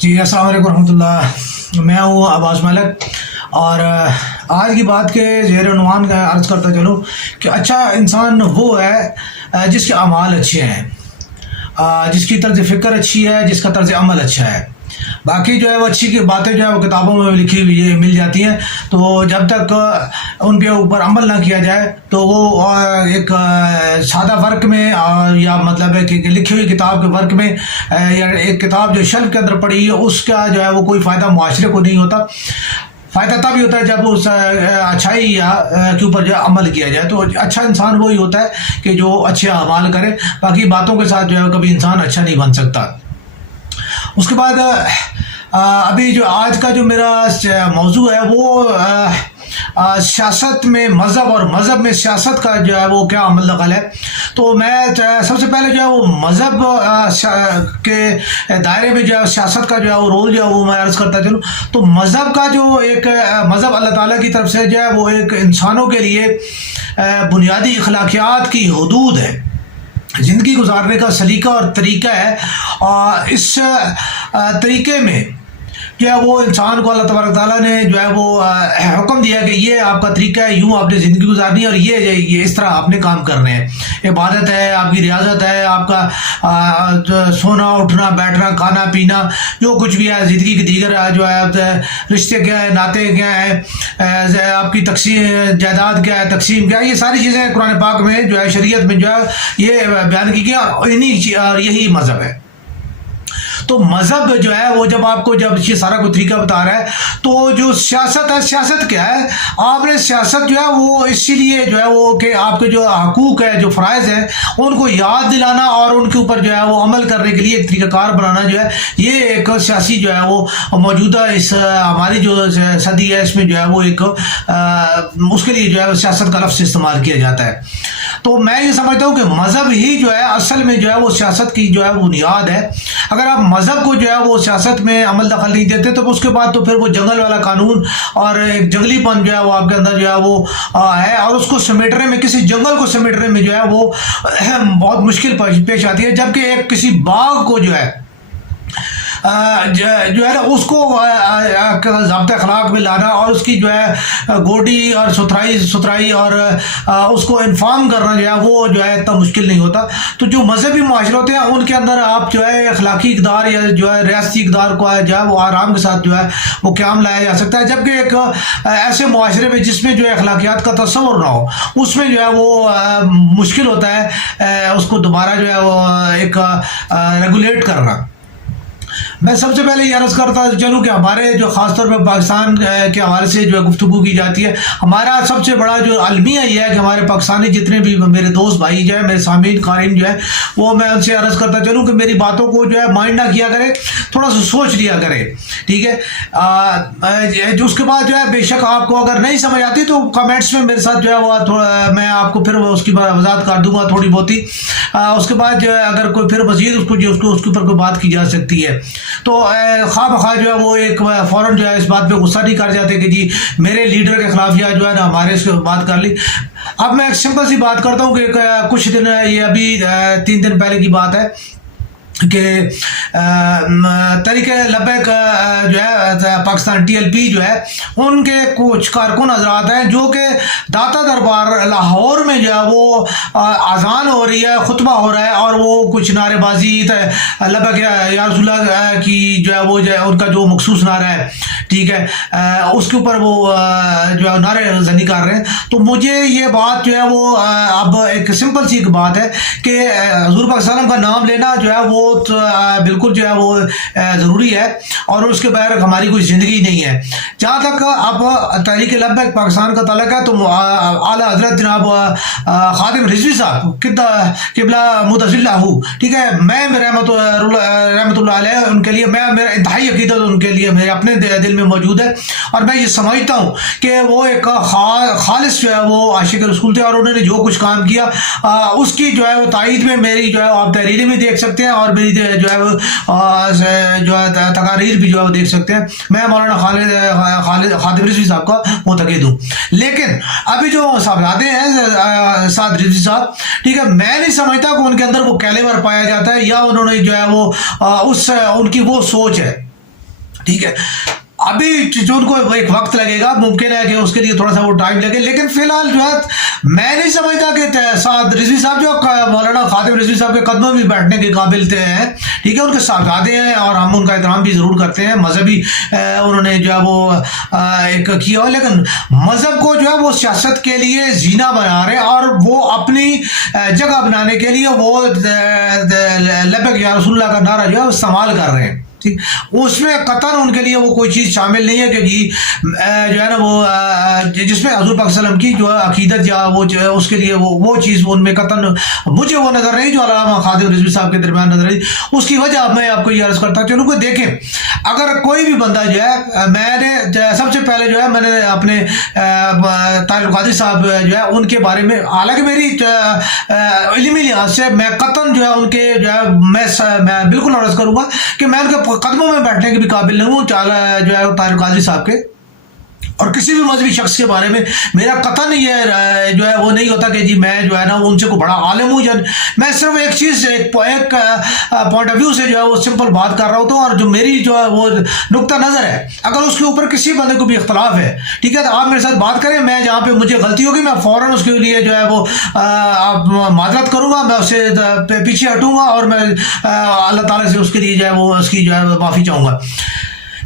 جی السلام علیکم ورحمۃ اللہ، میں ہوں عباس ملک، اور آج کی بات کے زیر عنوان کا عرض کرتا چلوں کہ اچھا انسان وہ ہے جس کے اعمال اچھے ہیں، جس کی طرز فکر اچھی ہے، جس کا طرز عمل اچھا ہے۔ باقی جو ہے وہ اچھی کی باتیں جو ہے وہ کتابوں میں لکھی ہوئی مل جاتی ہیں، تو جب تک ان کے اوپر عمل نہ کیا جائے تو وہ ایک سادہ ورق میں یا مطلب ہے کہ لکھی ہوئی کتاب کے ورق میں یا ایک کتاب جو شیلف کے اندر پڑی ہے اس کا جو ہے وہ کوئی فائدہ معاشرے کو نہیں ہوتا۔ فائدہ تب ہی ہوتا ہے جب اس اچھائی کے اوپر جو ہے عمل کیا جائے۔ تو اچھا انسان وہی ہوتا ہے کہ جو اچھے اعمال کرے، باقی باتوں کے ساتھ جو ہے کبھی انسان اچھا نہیں بن سکتا۔ اس کے بعد ابھی جو آج کا جو میرا موضوع ہے وہ سیاست میں مذہب اور مذہب میں سیاست کا جو ہے وہ کیا عمل دخل ہے۔ تو میں سب سے پہلے جو ہے وہ مذہب کے دائرے میں جو ہے سیاست کا جو ہے وہ رول جو ہے وہ میں عرض کرتا چلوں۔ تو مذہب کا جو ایک مذہب اللہ تعالیٰ کی طرف سے جو ہے وہ ایک انسانوں کے لیے بنیادی اخلاقیات کی حدود ہے، زندگی گزارنے کا سلیقہ اور طریقہ ہے، اور اس طریقے میں جو ہے وہ انسان کو اللہ تبارک تعالیٰ نے جو ہے وہ حکم دیا کہ یہ آپ کا طریقہ ہے، یوں آپ نے زندگی گزارنی ہے، اور یہ اس طرح آپ نے کام کرنے ہیں۔ عبادت ہے، آپ کی ریاضت ہے، آپ کا سونا اٹھنا بیٹھنا کھانا پینا جو کچھ بھی ہے، زندگی کی دیگر جو ہے رشتے کیا ہے، ناطے کیا ہے، آپ کی تقسیم جائیداد کیا ہے، تقسیم کیا ہے، یہ ساری چیزیں قرآن پاک میں جو ہے شریعت میں جو ہے یہ بیان کی گیا، اور یہی مذہب ہے۔ تو مذہب جو ہے وہ جب آپ کو یہ سارا کوئی طریقہ بتا رہا ہے، تو جو سیاست ہے، سیاست کیا ہے؟ آپ نے سیاست جو ہے وہ اسی لیے جو ہے وہ کہ آپ کے جو حقوق ہے، جو فرائض ہیں، ان کو یاد دلانا اور ان کے اوپر جو ہے وہ عمل کرنے کے لیے ایک طریقہ کار بنانا جو ہے، یہ ایک سیاسی جو ہے وہ موجودہ اس ہماری جو صدی ہے اس میں جو ہے وہ ایک اس کے لیے جو ہے سیاست کا لفظ استعمال کیا جاتا ہے۔ تو میں یہ سمجھتا ہوں کہ مذہب ہی جو ہے اصل میں جو ہے وہ سیاست کی جو ہے وہ بنیاد ہے۔ اگر آپ مذہب کو جو ہے وہ سیاست میں عمل دخل نہیں دیتے تو اس کے بعد تو پھر وہ جنگل والا قانون اور ایک جنگلی پن جو ہے وہ آپ کے اندر جو ہے وہ ہے، اور اس کو سمیٹنے میں، کسی جنگل کو سمیٹنے میں جو ہے وہ بہت مشکل پیش آتی ہے، جبکہ ایک کسی باغ کو جو ہے نا اس کو ضابطۂ اخلاق میں لانا اور اس کی جو ہے گوڈی اور ستھرائی اور اس کو انفارم کرنا جو ہے وہ جو ہے اتنا مشکل نہیں ہوتا۔ تو جو مذہبی معاشرے ہوتے ہیں ان کے اندر آپ جو ہے اخلاقی اقدار یا جو ہے ریاستی اقدار کو جو ہے وہ آرام کے ساتھ جو ہے وہ قیام لایا جا سکتا ہے، جبکہ ایک ایسے معاشرے میں جس میں جو ہے اخلاقیات کا تصور نہ ہو، اس میں جو ہے وہ مشکل ہوتا ہے اس کو دوبارہ جو ہے وہ ایک ریگولیٹ کرنا۔ میں سب سے پہلے یہ عرض کرتا چلوں کہ ہمارے جو خاص طور پہ پاکستان کے حوالے سے جو ہے گفتگو کی جاتی ہے، ہمارا سب سے بڑا جو المیہ یہ ہے کہ ہمارے پاکستانی جتنے بھی میرے دوست بھائی جو ہے، میرے سامعین قارئین جو ہے، وہ میں ان سے عرض کرتا چلوں کہ میری باتوں کو جو ہے مائنڈ نہ کیا کرے، تھوڑا سا سوچ لیا کرے، ٹھیک ہے۔ جو اس کے بعد جو ہے بے شک آپ کو اگر نہیں سمجھ آتی تو کمنٹس میں میرے ساتھ جو ہے وہ میں آپ کو پھر اس کی وضاحت کر دوں گا تھوڑی بہت ہی۔ اس کے بعد جو ہے اگر کوئی پھر مزید اس کے اوپر کوئی بات کی جا سکتی ہے تو خواہ بخواہ جو ہے وہ ایک فوراً جو ہے اس بات پہ غصہ نہیں کر جاتے کہ جی میرے لیڈر کے خلاف جو ہے نا ہمارے اس کو بات کر لی۔ اب میں ایک سمپل سی بات کرتا ہوں کہ کچھ دن یہ ابھی 3 دن پہلے کی بات ہے کہ تحریک لبیک جو ہے پاکستان TLP جو ہے، ان کے کچھ کارکن حضرات ہیں جو کہ داتا دربار لاہور میں جو ہے وہ اذان ہو رہی ہے، خطبہ ہو رہا ہے، اور وہ کچھ نعرے بازی لبیک یا رسول اللہ کی جو ہے وہ جو ہے ان کا جو مخصوص نعرہ ہے، ٹھیک ہے، اس کے اوپر وہ جو ہے نعرے زنی کر رہے ہیں۔ تو مجھے یہ بات جو ہے وہ اب ایک سمپل سی ایک بات ہے کہ حضور پاک صلی اللہ علیہ وسلم کا نام لینا جو ہے وہ بالکل جو ہے وہ ضروری ہے، اور اس کے بغیر ہماری کوئی زندگی نہیں ہے۔ جہاں تک اب تحریک لبیک پاکستان کا تعلق ہے تو اعلیٰ حضرت جناب خادم رضوی صاحب قبلہ متضلہ ہوں، ٹھیک ہے، میں رحمت اللہ علیہ ان کے لیے میرا انتہائی عقیدت ان کے لیے میرے اپنے دل میں موجود ہے، اور میں یہ سمجھتا ہوں کہ وہ ایک خالص جو ہے وہ عاشق رسول تھے، اور انہوں نے جو کچھ کام کیا اس کی جو ہے وہ تائید میں میری جو ہے آپ تحریریں بھی دیکھ سکتے ہیں، اور میری جو ہے تقاریر بھی جو ہے وہ دیکھ سکتے ہیں۔ میں مولانا خادم رضوی صاحب کا معتقد ہوں، لیکن ابھی جو صاحبزادے ہیں سعد رضوی صاحب، ٹھیک ہے، میں نہیں سمجھتا کہ ان کے اندر وہ کیلیبر پایا جاتا ہے، یا انہوں نے جو ہے وہ ان کی وہ سوچ ہے ٹھیک ہے. ابھی جو ان کو ایک وقت لگے گا, ممکن ہے کہ اس کے لیے تھوڑا سا وہ ٹائم لگے, لیکن فی الحال جو ہے میں نہیں سمجھتا کہ سعد رضوی صاحب جو مولانا خادم رضوی صاحب کے قدموں میں بیٹھنے کے قابل ہیں, ٹھیک ہے, ان کے صاحبزادے ہیں اور ہم ان کا احترام بھی ضرور کرتے ہیں. مذہبی انہوں نے جو ہے وہ ایک کیا, لیکن مذہب کو جو ہے وہ سیاست کے لیے زینہ بنا رہے ہیں, اور وہ اپنی جگہ بنانے کے لیے وہ لبیک یا رسول اللہ کا نعرہ جو ہے استعمال کر رہے ہیں. ٹھیک, اس میں قطعاً ان کے لیے وہ کوئی چیز شامل نہیں ہے کہ جی جو ہے نا وہ جس میں حضور پاک صلی اللہ علیہ وسلم کی جو عقیدت یا وہ اس کے لیے وہ چیز ان میں قطعاً مجھے وہ نظر نہیں جو علامہ خادم رضوی صاحب کے درمیان نظر رہی. اس کی وجہ میں آپ کو یہ عرض کرتا ہوں, چلو کو دیکھیں, اگر کوئی بھی بندہ جو ہے, میں نے سب سے پہلے جو ہے میں نے اپنے طاہر القادری صاحب جو ہے ان کے بارے میں, حالانکہ میری علمی لحاظ سے میں قطعاً جو ہے ان کے جو ہے میں بالکل عرض کروں گا کہ میں ان کے قدموں میں بیٹھنے کے بھی قابل نہیں ہوں, جو ہے طاہر القادری صاحب کے, اور کسی بھی مذہبی شخص کے بارے میں میرا قطعاً یہ جو ہے وہ نہیں ہوتا کہ جی میں جو ہے نا ان سے کوئی بڑا عالم ہوں. میں صرف ایک چیز ایک پوائنٹ آف ویو سے جو ہے وہ سمپل بات کر رہا ہوتا ہوں, اور جو میری جو ہے وہ نقطہ نظر ہے, اگر اس کے اوپر کسی بندے کو بھی اختلاف ہے, ٹھیک ہے, تو آپ میرے ساتھ بات کریں. میں جہاں پہ مجھے غلطی ہوگی میں فوراً اس کے لیے جو ہے وہ معذرت کروں گا, میں اس سے پیچھے ہٹوں گا, اور میں اللہ تعالیٰ سے اس کے لیے جو ہے وہ اس کی جو ہے معافی چاہوں گا.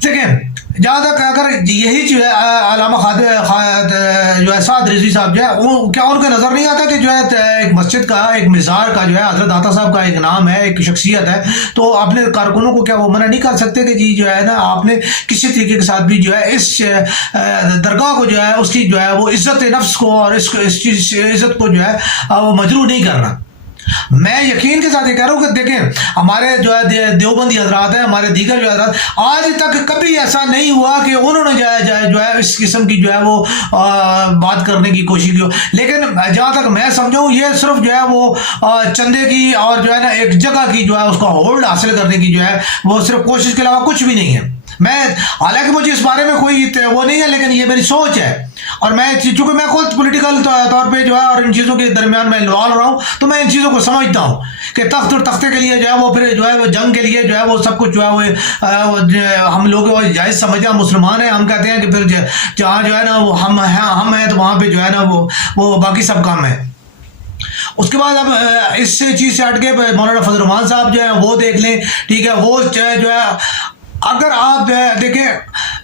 دیکھیں, جہاں تک اگر یہی جو ہے علامہ جو ہے سعد رضوی صاحب جو ہے وہ کیا ان کو نظر نہیں آتا کہ جو ہے ایک مسجد کا, ایک مزار کا جو ہے حضرت عطا صاحب کا ایک نام ہے, ایک شخصیت ہے, تو اپنے کارکنوں کو کیا وہ منع نہیں کر سکتے کہ جی جو ہے نا آپ نے کسی طریقے کے ساتھ بھی جو ہے اس درگاہ کو جو ہے اس کی جو ہے وہ عزت نفس کو اور اس عزت کو جو ہے وہ مجروح نہیں کرنا. میں یقین کے ساتھ یہ کہہ رہا ہوں کہ دیکھیں ہمارے جو ہے دیوبندی حضرات ہیں, ہمارے دیگر جو حضرات, آج تک کبھی ایسا نہیں ہوا کہ انہوں نے جو ہے اس قسم کی جو ہے وہ بات کرنے کی کوشش کی. لیکن جہاں تک میں سمجھوں یہ صرف جو ہے وہ چندے کی اور جو ہے نا ایک جگہ کی جو ہے اس کا ہولڈ حاصل کرنے کی جو ہے وہ صرف کوشش کے علاوہ کچھ بھی نہیں ہے. میں حالانکہ مجھے اس بارے میں کوئی وہ نہیں ہے, لیکن یہ میری سوچ ہے, اور میں چونکہ میں خود پولیٹیکل طور پہ جو ہے اور ان چیزوں کے درمیان میں انوالو رہا ہوں, تو میں ان چیزوں کو سمجھتا ہوں کہ تخت اور تختے کے لیے جو ہے وہ پھر جو ہے وہ جنگ کے لیے جو ہے وہ سب کچھ جو ہے وہ ہم لوگ جائز سمجھتے ہیں, مسلمان ہیں, ہم کہتے ہیں کہ پھر جہاں جو ہے نا وہ ہم ہیں تو وہاں پہ جو ہے نا وہ باقی سب کام ہے. اس کے بعد اب اس چیز سے ہٹ کے مولانا فضل الرحمان صاحب جو ہے وہ دیکھ لیں, ٹھیک ہے, وہ جو ہے اگر آپ دیکھیں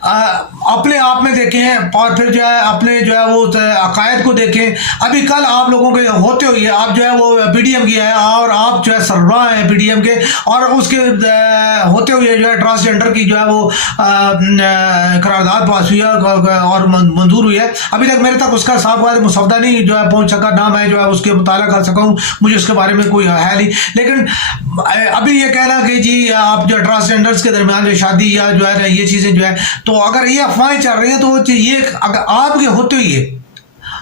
اپنے آپ میں دیکھیں اور پھر جو ہے اپنے جو ہے وہ عقائد کو دیکھیں. ابھی کل آپ لوگوں کے ہوتے ہوئے آپ جو ہے وہ پی ڈی ایم کی ہے اور آپ جو ہے سربراہ ہیں پی ڈی ایم کے, اور اس کے ہوتے ہوئے جو ہے ٹرانسجینڈر کی جو ہے وہ قرارداد پاس ہوئی ہے اور منظور ہوئی ہے. ابھی تک میرے تک اس کا صاف مسودہ نہیں جو ہے پہنچ سکا, نہ میں جو ہے اس کے مطالعہ کر سکا ہوں, مجھے اس کے بارے میں کوئی ہے نہیں. لیکن ابھی یہ کہنا کہ جی آپ جو ٹرانسجینڈرس کے درمیان جو شادی یا جو ہے یہ چیزیں جو ہے, تو اگر یہ افواہیں چل رہی ہیں تو یہ اگر آپ کے ہوتے ہوئے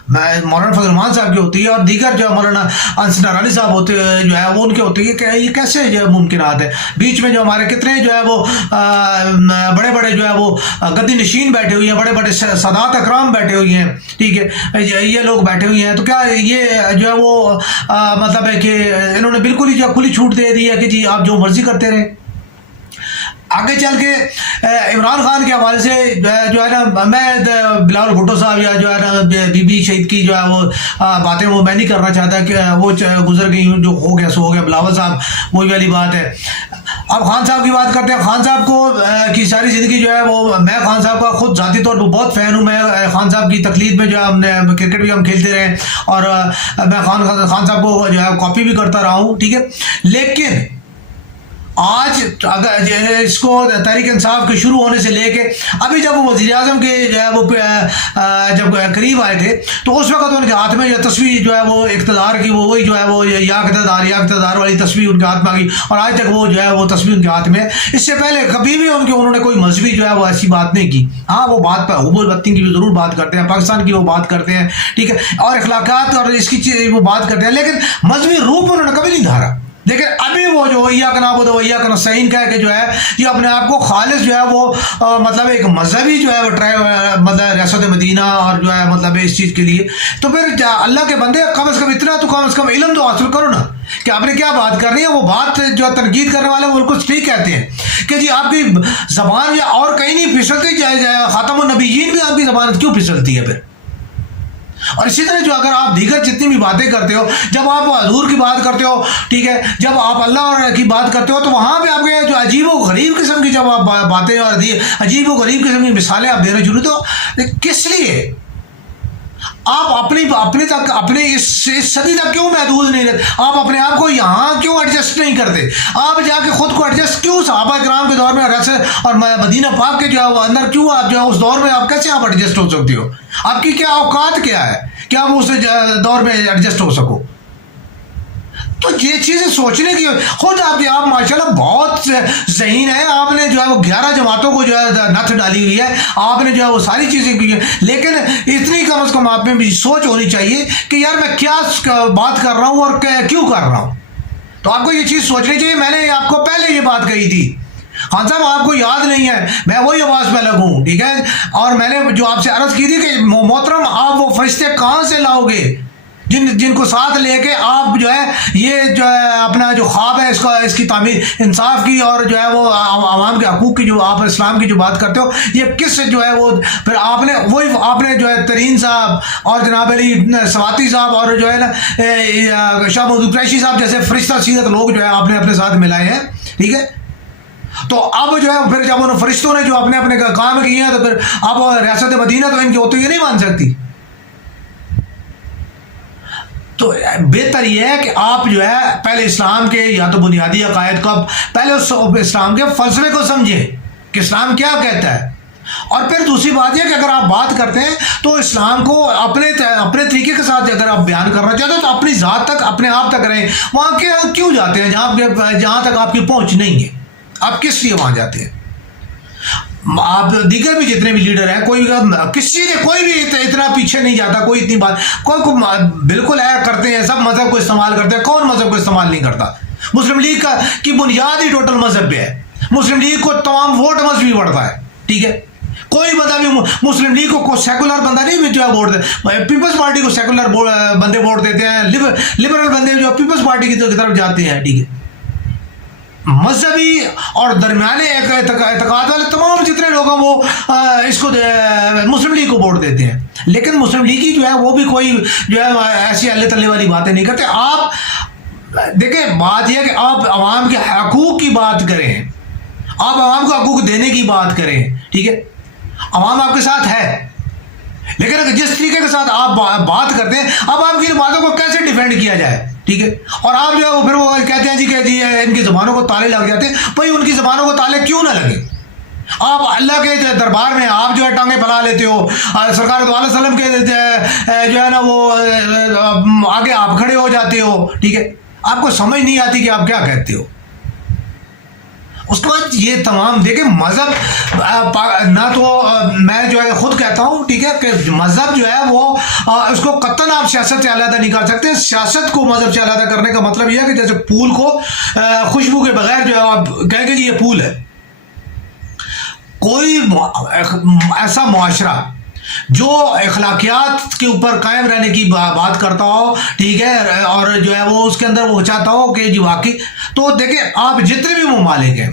مولانا فضل الرحمان صاحب کے ہوتی ہے اور دیگر جو مولانا انس نارانی صاحب ہوتے جو ہے وہ ان کے ہوتی ہے کہ یہ کیسے جو ہے ممکنات ہے. بیچ میں جو ہمارے کتنے جو ہے وہ بڑے بڑے جو ہے وہ گدی نشین بیٹھے ہوئے ہیں, بڑے بڑے سادات اکرام بیٹھے ہوئے ہیں, ٹھیک ہے, یہ لوگ بیٹھے ہوئے ہیں, تو کیا یہ جو ہے وہ مطلب ہے کہ انہوں نے بالکل ہی جو کھلی چھوٹ دے دی ہے کہ جی آپ جو مرضی کرتے رہیں. آگے چل کے عمران خان کے حوالے سے جو ہے نا میں بلاول بھٹو صاحب یا جو ہے نا بی بی شہید کی جو ہے وہ باتیں وہ میں نہیں کرنا چاہتا کہ وہ گزر گئی, جو ہو گیا سو ہو گیا. بلاول صاحب وہی والی بات ہے. اب خان صاحب کی بات کرتے ہیں. خان صاحب کو کی ساری زندگی جو ہے وہ میں خان صاحب کا خود ذاتی طور پر بہت فین ہوں. میں خان صاحب کی تقلید میں جو ہے ہم نے کرکٹ بھی ہم کھیلتے رہے, اور میں خان صاحب کو جو ہے کاپی بھی کرتا رہا ہوں, ٹھیک ہے. لیکن آج اگر اس کو تحریک انصاف کے شروع ہونے سے لے کے ابھی جب وہ وزیر اعظم کے جو ہے وہ جب قریب آئے تھے تو اس وقت ان کے ہاتھ میں جو تصویر جو ہے وہ اقتدار کی وہی جو ہے وہ یا اقتدار والی تصویر ان کے ہاتھ میں آ گئی, اور آج تک وہ جو ہے وہ تصویر ان کے ہاتھ میں. اس سے پہلے کبھی بھی انہوں نے کوئی مذہبی جو ہے وہ ایسی بات نہیں کی. ہاں وہ بات پر حب الوطنی کی بھی ضرور بات کرتے ہیں, پاکستان کی وہ بات کرتے ہیں, ٹھیک ہے, اور اخلاقیات اور اس کی وہ بات کرتے ہیں, لیکن مذہبی روپ انہوں نے کبھی نہیں دھارا. لیکن ابھی وہ جو ایاک نعبد و ایاک نستعین کہہ کے جو ہے یہ اپنے آپ کو خالص جو ہے وہ مطلب ایک مذہبی جو ہے وہ مطلب ریاست مدینہ اور جو ہے مطلب اس چیز کے لیے، تو پھر اللہ کے بندے کم از کم اتنا تو کم از کم علم تو حاصل کرو نا کہ آپ نے کیا بات کرنی ہے۔ وہ بات جو تنقید کرنے والے وہ بالکل ٹھیک کہتے ہیں کہ جی آپ کی زبان یا اور کہیں نہیں پھسلتی، خاتم النبیین بھی آپ کی زبان کیوں پھسلتی ہے پھر؟ اور اسی طرح جو اگر آپ دیگر جتنی بھی باتیں کرتے ہو، جب آپ حضور کی بات کرتے ہو، ٹھیک ہے، جب آپ اللہ کی بات کرتے ہو تو وہاں پہ آپ کے جو عجیب و غریب قسم کی جب آپ باتیں اور عجیب و غریب قسم کی مثالیں آپ دینا شروع، تو کس لیے آپ اپنے تک اپنے اس صدی تک کیوں محدود نہیں رہتے؟ آپ اپنے آپ کو یہاں کیوں ایڈجسٹ نہیں کرتے؟ آپ جا کے خود کو ایڈجسٹ کیوں صحابہ کرام کے دور میں اور مدینہ پاک کے جو ہے وہ اندر کیوں آپ جو ہے اس دور میں آپ کیسے آپ ایڈجسٹ ہو سکتے ہو؟ آپ کی کیا اوقات کیا ہے کہ آپ اس دور میں ایڈجسٹ ہو سکو؟ تو یہ چیزیں سوچنے کی، خود آپ ماشاءاللہ بہت ذہین ہیں، آپ نے جو ہے وہ 11 جماعتوں کو جو ہے نتھ ڈالی ہوئی ہے، آپ نے جو ہے وہ ساری چیزیں کی ہیں، لیکن اتنی کم از کم آپ میں بھی سوچ ہونی چاہیے کہ یار میں کیا بات کر رہا ہوں اور کیوں کر رہا ہوں۔ تو آپ کو یہ چیز سوچنی چاہیے۔ میں نے آپ کو پہلے یہ بات کہی تھی، خان صاحب آپ کو یاد نہیں ہے، میں وہی آواز پہ لگوں، ٹھیک ہے، اور میں نے جو آپ سے عرض کی تھی کہ محترم آپ وہ فرشتے کہاں سے لاؤ گے جن کو ساتھ لے کے آپ جو ہے یہ جو ہے اپنا جو خواب ہے اس کی تعمیر انصاف کی اور جو ہے وہ عوام کے حقوق کی جو آپ اسلام کی جو بات کرتے ہو، یہ کس جو ہے وہ پھر آپ نے جو ہے ترین صاحب اور جناب علی سواتی صاحب اور جو ہے نا شاہ محمود قریشی صاحب جیسے فرشتہ سیرت لوگ جو ہے آپ نے اپنے ساتھ ملائے ہیں، ٹھیک ہے۔ تو اب جو ہے پھر جب ان فرشتوں نے جو اپنے کام کیے ہیں تو پھر اب ریاست مدینہ تو ان کی ہوتے یہ نہیں مان سکتی۔ تو بہتر یہ ہے کہ آپ جو ہے پہلے اسلام کے یا تو بنیادی عقائد کو پہلے اسلام کے فلسفے کو سمجھیں کہ اسلام کیا کہتا ہے، اور پھر دوسری بات یہ کہ اگر آپ بات کرتے ہیں تو اسلام کو اپنے طریقے کے ساتھ اگر آپ بیان کرنا چاہتے ہیں تو اپنی ذات تک اپنے آپ تک رہیں۔ وہاں کیوں جاتے ہیں جہاں تک آپ کی پہنچ نہیں ہے؟ آپ کس لیے وہاں جاتے ہیں؟ آپ دیگر بھی جتنے بھی لیڈر ہیں کوئی بھی اتنا پیچھے نہیں جاتا، کوئی اتنی بات کوئی بالکل کرتے ہیں، سب مذہب کو استعمال کرتے ہیں۔ کون مذہب کو استعمال نہیں کرتا؟ مسلم لیگ کی بنیاد ہی ٹوٹل مذہب پہ ہے۔ مسلم لیگ کو تمام ووٹ مذہبی پڑتا ہے، ٹھیک ہے، کوئی بندہ بھی مسلم لیگ کو سیکولر بندہ نہیں جو ہے ووٹ دے، پیپلز پارٹی کو سیکولر بندے ووٹ دیتے ہیں، لبرل بندے جو پیپلز پارٹی کی طرف جاتے ہیں، ٹھیک ہے۔ مذہبی اور درمیانے اعتقاد والے تمام جتنے لوگ ہیں وہ اس کو مسلم لیگ کو ووٹ دیتے ہیں، لیکن مسلم لیگی جو ہے وہ بھی کوئی جو ہے ایسی اللہ تلے والی باتیں نہیں کرتے۔ آپ دیکھیں بات یہ کہ آپ عوام کے حقوق کی بات کریں، آپ عوام کو حقوق دینے کی بات کریں، ٹھیک ہے، عوام آپ کے ساتھ ہے، لیکن اگر جس طریقے کے ساتھ آپ بات کرتے ہیں اب آپ کی باتوں کو کیسے ڈیفینڈ کیا جائے، ٹھیک ہے، اور آپ جو ہے وہ پھر وہ کہتے ہیں جی کہ جی ان کی زبانوں کو تالے لگ جاتے ہیں۔ بھائی ان کی زبانوں کو تالے کیوں نہ لگے؟ آپ اللہ کے دربار میں آپ جو ہے ٹانگیں پھیلا لیتے ہو، سرکار دو علیہ وسلم کے جو ہے نا وہ آگے آپ کھڑے ہو جاتے ہو، ٹھیک ہے، آپ کو سمجھ نہیں آتی کہ آپ کیا کہتے ہو۔ اس کے بعد یہ تمام دیکھیں مذہب نہ تو میں جو ہے خود کہتا ہوں، ٹھیک ہے، کہ مذہب جو ہے وہ اس کو قطعاً آپ سیاست سے علیحدہ نہیں کر سکتے۔ سیاست کو مذہب سے علیحدہ کرنے کا مطلب یہ ہے کہ جیسے پھول کو خوشبو کے بغیر جو ہے آپ کہیں گے جی یہ پھول ہے۔ کوئی ایسا معاشرہ جو اخلاقیات کے اوپر قائم رہنے کی بات کرتا ہو، ٹھیک ہے، اور جو ہے وہ اس کے اندر وہ چاہتا ہو کہ جی واقعی، تو دیکھیں آپ جتنے بھی ممالک ہیں،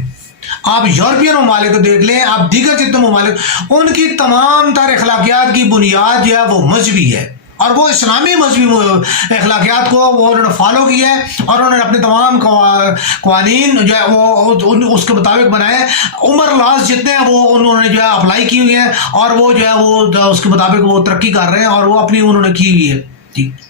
آپ یورپین ممالک کو دیکھ لیں، آپ دیگر جتنے ممالک، ان کی تمام تر اخلاقیات کی بنیاد جو ہے وہ مذہبی ہے، اور وہ اسلامی مذہبی اخلاقیات کو وہ انہوں نے فالو کیا ہے، اور انہوں نے اپنے تمام قوانین جو ہے وہ اس کے مطابق بنائے۔ عمر لاز جتنے ہیں وہ انہوں نے جو ہے اپلائی کی ہوئی ہیں، اور وہ جو ہے وہ اس کے مطابق وہ ترقی کر رہے ہیں، اور وہ اپنی انہوں نے کی ہوئی ہے، ٹھیک۔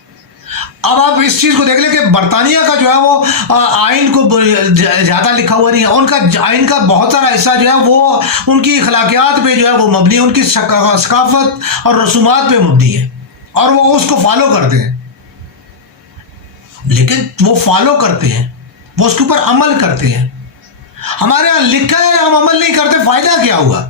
اب آپ اس چیز کو دیکھ لیں کہ برطانیہ کا جو ہے وہ آئین کو زیادہ لکھا ہوا نہیں ہے، ان کا آئین کا بہت سارا حصہ جو ہے وہ ان کی اخلاقیات پہ جو ہے وہ مبنی، ان کی ثقافت اور رسومات پہ مبنی ہے، اور وہ اس کو فالو کرتے ہیں، لیکن وہ فالو کرتے ہیں، وہ اس کے اوپر عمل کرتے ہیں۔ ہمارے یہاں لکھا ہے ہم عمل نہیں کرتے، فائدہ کیا ہوگا؟